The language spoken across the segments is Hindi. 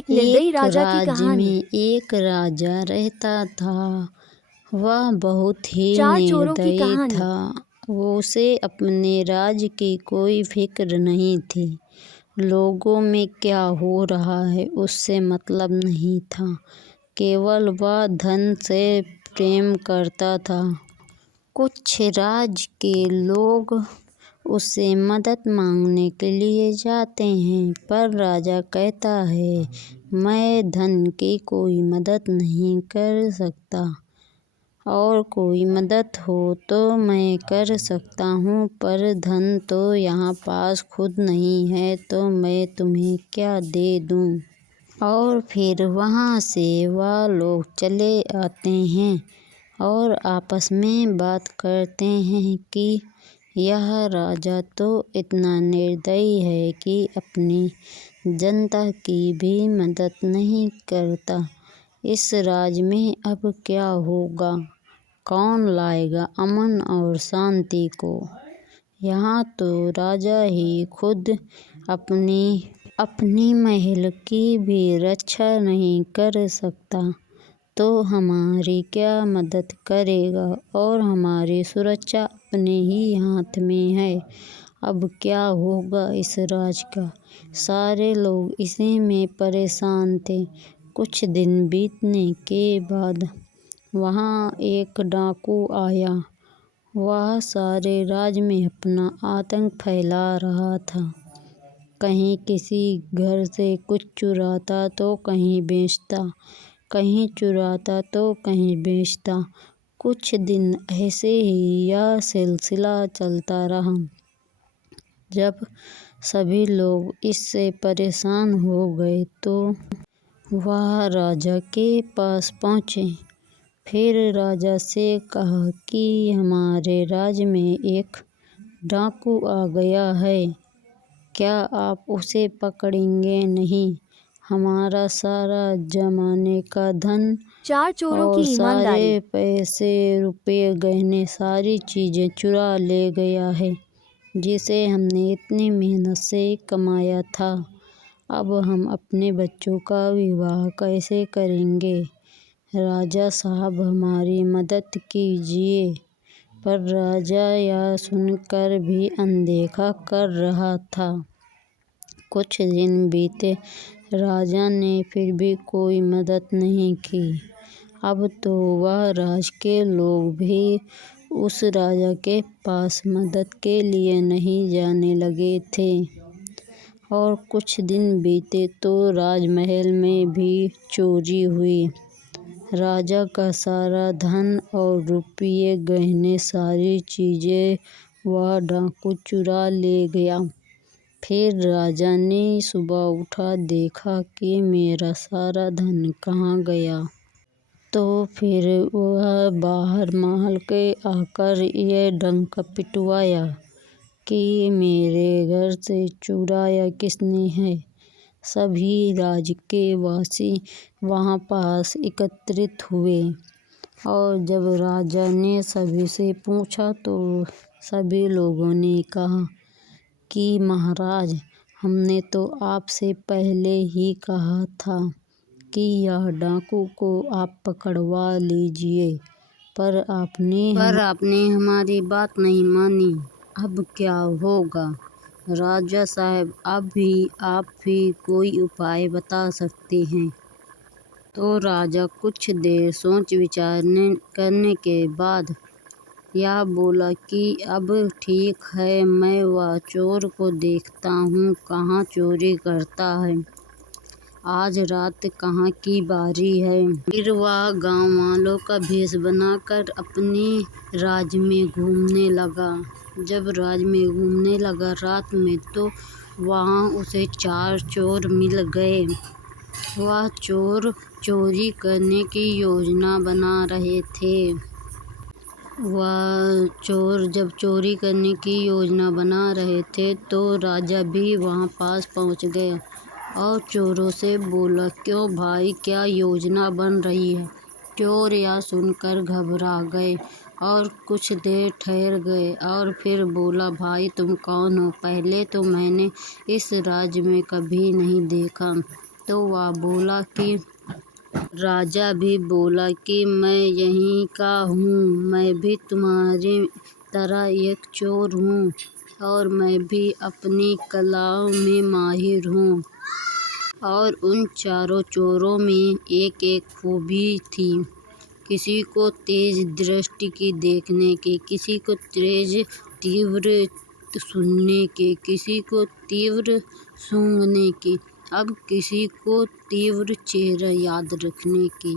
एक निर्दयी एक राजा की राज्य कहानी। में एक राजा रहता था। वह बहुत ही चार चोरों की निर्दयी कहानी। था। उसे अपने राज्य की कोई फिक्र नहीं थी। लोगों में क्या हो रहा है उससे मतलब नहीं था। केवल वह धन से प्रेम करता था। कुछ राज्य के लोग उससे मदद मांगने के लिए जाते हैं, पर राजा कहता है, मैं धन की कोई मदद नहीं कर सकता, और कोई मदद हो तो मैं कर सकता हूँ, पर धन तो यहाँ पास खुद नहीं है, तो मैं तुम्हें क्या दे दूँ। और फिर वहाँ से वह लोग चले आते हैं और आपस में बात करते हैं कि यह राजा तो इतना निर्दयी है कि अपनी जनता की भी मदद नहीं करता। इस राज्य में अब क्या होगा? कौन लाएगा अमन और शांति को? यहाँ तो राजा ही खुद अपनी महल की भी रक्षा नहीं कर सकता, तो हमारी क्या मदद करेगा? और हमारी सुरक्षा अपने ही हाथ में है। अब क्या होगा इस राज का? सारे लोग इसी में परेशान थे। कुछ दिन बीतने के बाद वहाँ एक डाकू आया। वह सारे राज्य में अपना आतंक फैला रहा था। कहीं किसी घर से कुछ चुराता तो कहीं बेचता, कहीं चुराता तो कहीं बेचता। कुछ दिन ऐसे ही यह सिलसिला चलता रहा। जब सभी लोग इससे परेशान हो गए तो वह राजा के पास पहुँचे। फिर राजा से कहा कि हमारे राज्य में एक डाकू आ गया है, क्या आप उसे पकड़ेंगे नहीं? हमारा सारा जमाने का धन चार चोरों और की ईमानदारी। सारे पैसे, रुपये, गहने, सारी चीज़ें चुरा ले गया है, जिसे हमने इतनी मेहनत से कमाया था। अब हम अपने बच्चों का विवाह कैसे करेंगे? राजा साहब, हमारी मदद कीजिए। पर राजा यह सुनकर भी अनदेखा कर रहा था। कुछ दिन बीते, राजा ने फिर भी कोई मदद नहीं की। अब तो वह राज्य के लोग भी उस राजा के पास मदद के लिए नहीं जाने लगे थे। और कुछ दिन बीते तो राजमहल में भी चोरी हुई। राजा का सारा धन और रुपये, गहने, सारी चीज़ें वह डाकू चुरा ले गया। फिर राजा ने सुबह उठा, देखा कि मेरा सारा धन कहाँ गया। तो फिर वह बाहर महल के आकर यह डंक पिटवाया कि मेरे घर से चुराया किसने है। सभी राज्य के वासी वहाँ पास एकत्रित हुए, और जब राजा ने सभी से पूछा तो सभी लोगों ने कहा कि महाराज, हमने तो आपसे पहले ही कहा था कि यह डाकू को आप पकड़वा लीजिए, पर आपने हमारी बात नहीं मानी। अब क्या होगा? राजा साहब, आप भी कोई उपाय बता सकते हैं। तो राजा कुछ देर सोच विचार करने के बाद यह बोला कि अब ठीक है, मैं वह चोर को देखता हूँ कहाँ चोरी करता है। आज रात कहाँ की बारी है। फिर वह गांव वालों का भेष बनाकर अपने राज्य में घूमने लगा। जब राज्य में घूमने लगा रात में, तो वहाँ उसे 4 चोर मिल गए। वह चोर चोरी करने की योजना बना रहे थे। वह चोर जब चोरी करने की योजना बना रहे थे तो राजा भी वहाँ पास पहुँच गया और चोरों से बोला, क्यों भाई, क्या योजना बन रही है? चोर यह सुनकर घबरा गए और कुछ देर ठहर गए और फिर बोला, भाई तुम कौन हो? पहले तो मैंने इस राज्य में कभी नहीं देखा, तो वह बोला कि राजा भी बोला कि मैं यहीं का हूँ, मैं भी तुम्हारी तरह एक चोर हूँ और मैं भी अपनी कलाओं में माहिर हूँ। और उन चारों चोरों में एक एक खूबी थी। किसी को तेज दृष्टि की देखने की, किसी को तीव्र सुनने की, किसी को तीव्र सूंघने की, अब किसी को तीव्र चेहरा याद रखने की।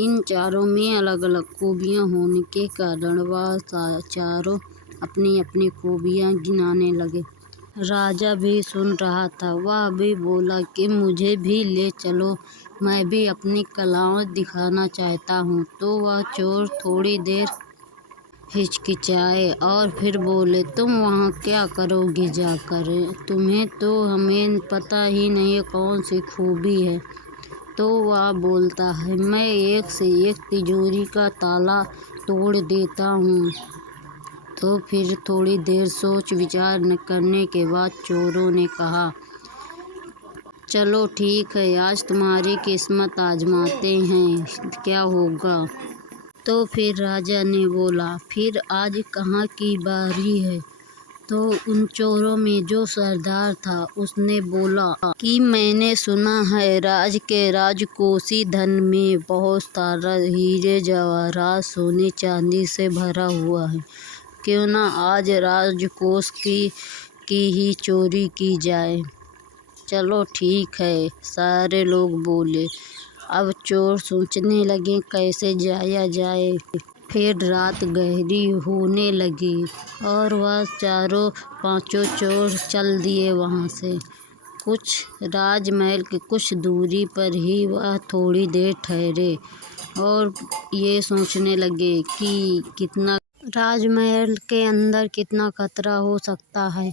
इन चारों में अलग अलग खूबियाँ होने के कारण वह चारों अपनी अपनी खूबियाँ गिनाने लगे। राजा भी सुन रहा था। वह भी बोला कि मुझे भी ले चलो, मैं भी अपनी कलाएं दिखाना चाहता हूँ। तो वह चोर थोड़ी देर हिचकिचाए और फिर बोले, तुम वहाँ क्या करोगी जाकर? तुम्हें तो हमें पता ही नहीं कौन सी खूबी है। तो वह बोलता है, मैं एक से एक तिजोरी का ताला तोड़ देता हूँ। तो फिर थोड़ी देर सोच विचार न करने के बाद चोरों ने कहा, चलो ठीक है, आज तुम्हारी किस्मत आजमाते हैं, क्या होगा। तो फिर राजा ने बोला, फिर आज कहाँ की बारी है। तो उन चोरों में जो सरदार था उसने बोला कि मैंने सुना है राज के राजकोषी धन में बहुत सारा हीरे जवाहरात सोने चांदी से भरा हुआ है, क्यों ना आज राजकोष की ही चोरी की जाए। चलो ठीक है, सारे लोग बोले। अब चोर सोचने लगे कैसे जाया जाए। फिर रात गहरी होने लगी और वह चारों पांचों चोर चल दिए वहाँ से। कुछ राजमहल की कुछ दूरी पर ही वह थोड़ी देर ठहरे और ये सोचने लगे कि कितना राजमहल के अंदर कितना खतरा हो सकता है।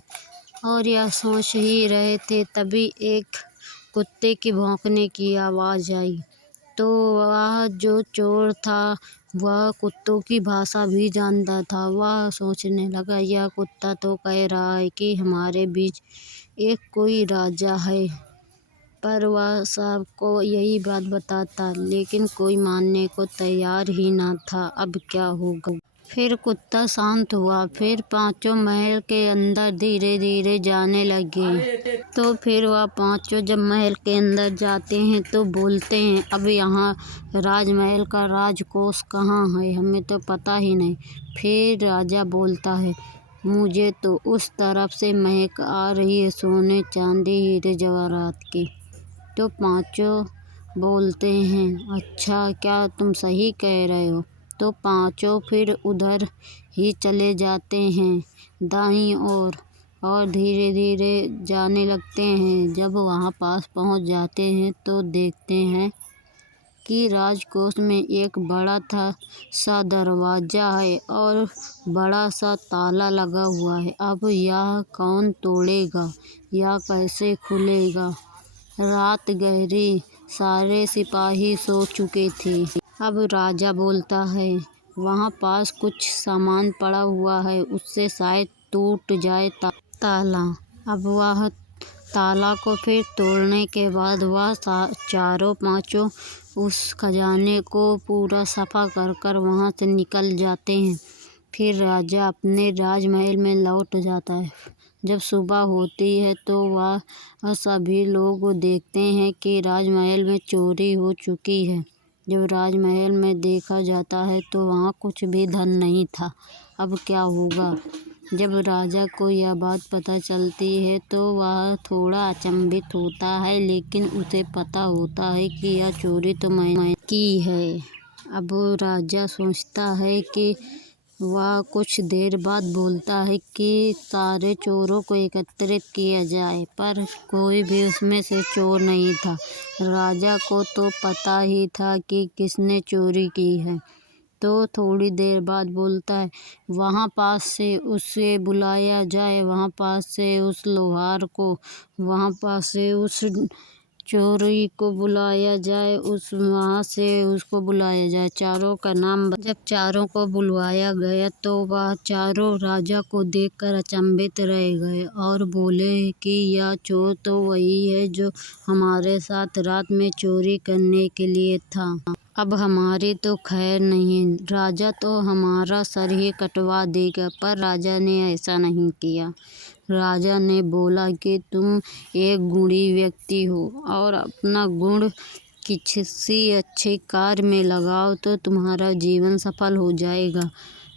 और यह सोच ही रहे थे तभी एक कुत्ते की भौंकने की आवाज़ आई। तो वह जो चोर था वह कुत्तों की भाषा भी जानता था। वह सोचने लगा, यह कुत्ता तो कह रहा है कि हमारे बीच एक कोई राजा है। पर वह सबको यही बात बताता, लेकिन कोई मानने को तैयार ही ना था। अब क्या होगा। फिर कुत्ता शांत हुआ। फिर पांचों महल के अंदर धीरे धीरे जाने लगे। तो फिर वह पांचों जब महल के अंदर जाते हैं तो बोलते हैं, अब यहाँ राजमहल का राजकोष कहाँ है, हमें तो पता ही नहीं। फिर राजा बोलता है, मुझे तो उस तरफ से महक आ रही है सोने चांदी हीरे जवाहरात की। तो पांचों बोलते हैं, अच्छा, क्या तुम सही कह रहे हो। तो पांचों फिर उधर ही चले जाते हैं दाईं ओर और धीरे धीरे जाने लगते हैं। जब वहाँ पास पहुँच जाते हैं तो देखते हैं कि राजकोष में एक बड़ा सा दरवाज़ा है और बड़ा सा ताला लगा हुआ है। अब यह कौन तोड़ेगा, यह कैसे खुलेगा। रात गहरी, सारे सिपाही सो चुके थे। अब राजा बोलता है, वहाँ पास कुछ सामान पड़ा हुआ है, उससे शायद टूट जाए ताला। अब वह ताला को फिर तोड़ने के बाद वह चारों पांचों उस खजाने को पूरा सफा कर कर वहाँ से निकल जाते हैं। फिर राजा अपने राजमहल में लौट जाता है। जब सुबह होती है तो वह सभी लोग देखते हैं कि राजमहल में चोरी हो चुकी है। जब राजमहल में देखा जाता है तो वहाँ कुछ भी धन नहीं था। अब क्या होगा। जब राजा को यह बात पता चलती है तो वह थोड़ा अचंभित होता है, लेकिन उसे पता होता है कि यह चोरी तो मैंने की है। अब राजा सोचता है कि वह कुछ देर बाद बोलता है कि सारे चोरों को एकत्रित किया जाए, पर कोई भी उसमें से चोर नहीं था। राजा को तो पता ही था कि किसने चोरी की है। तो थोड़ी देर बाद बोलता है, वहाँ पास से उसे बुलाया जाए, वहाँ पास से उस लोहार को, वहाँ पास से उस चोरी को बुलाया जाए, वहाँ से उसको बुलाया जाए। चारों का नाम जब चारों को बुलवाया गया तो वह चारों राजा को देखकर अचंभित रह गए और बोले कि यह चोर तो वही है जो हमारे साथ रात में चोरी करने के लिए था। अब हमारी तो खैर नहीं, राजा तो हमारा सर ही कटवा देगा। पर राजा ने ऐसा नहीं किया। राजा ने बोला कि तुम एक गुणी व्यक्ति हो और अपना गुण किसी अच्छे कार्य में लगाओ तो तुम्हारा जीवन सफल हो जाएगा।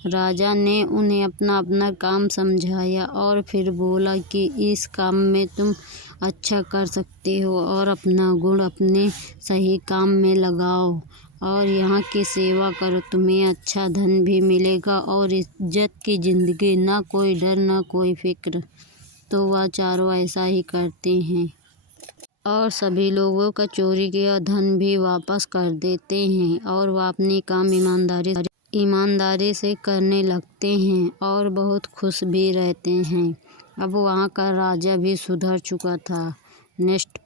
राजा ने उन्हें अपना अपना काम समझाया और फिर बोला कि इस काम में तुम अच्छा कर सकते हो और अपना गुण अपने सही काम में लगाओ और यहाँ की सेवा करो, तुम्हें अच्छा धन भी मिलेगा और इज्जत की ज़िंदगी, ना कोई डर ना कोई फिक्र। तो वह चारों ऐसा ही करते हैं और सभी लोगों का चोरी किया धन भी वापस कर देते हैं और वह अपनी काम ईमानदारी से करने लगते हैं और बहुत खुश भी रहते हैं। अब वहाँ का राजा भी सुधर चुका था। नेक्स्ट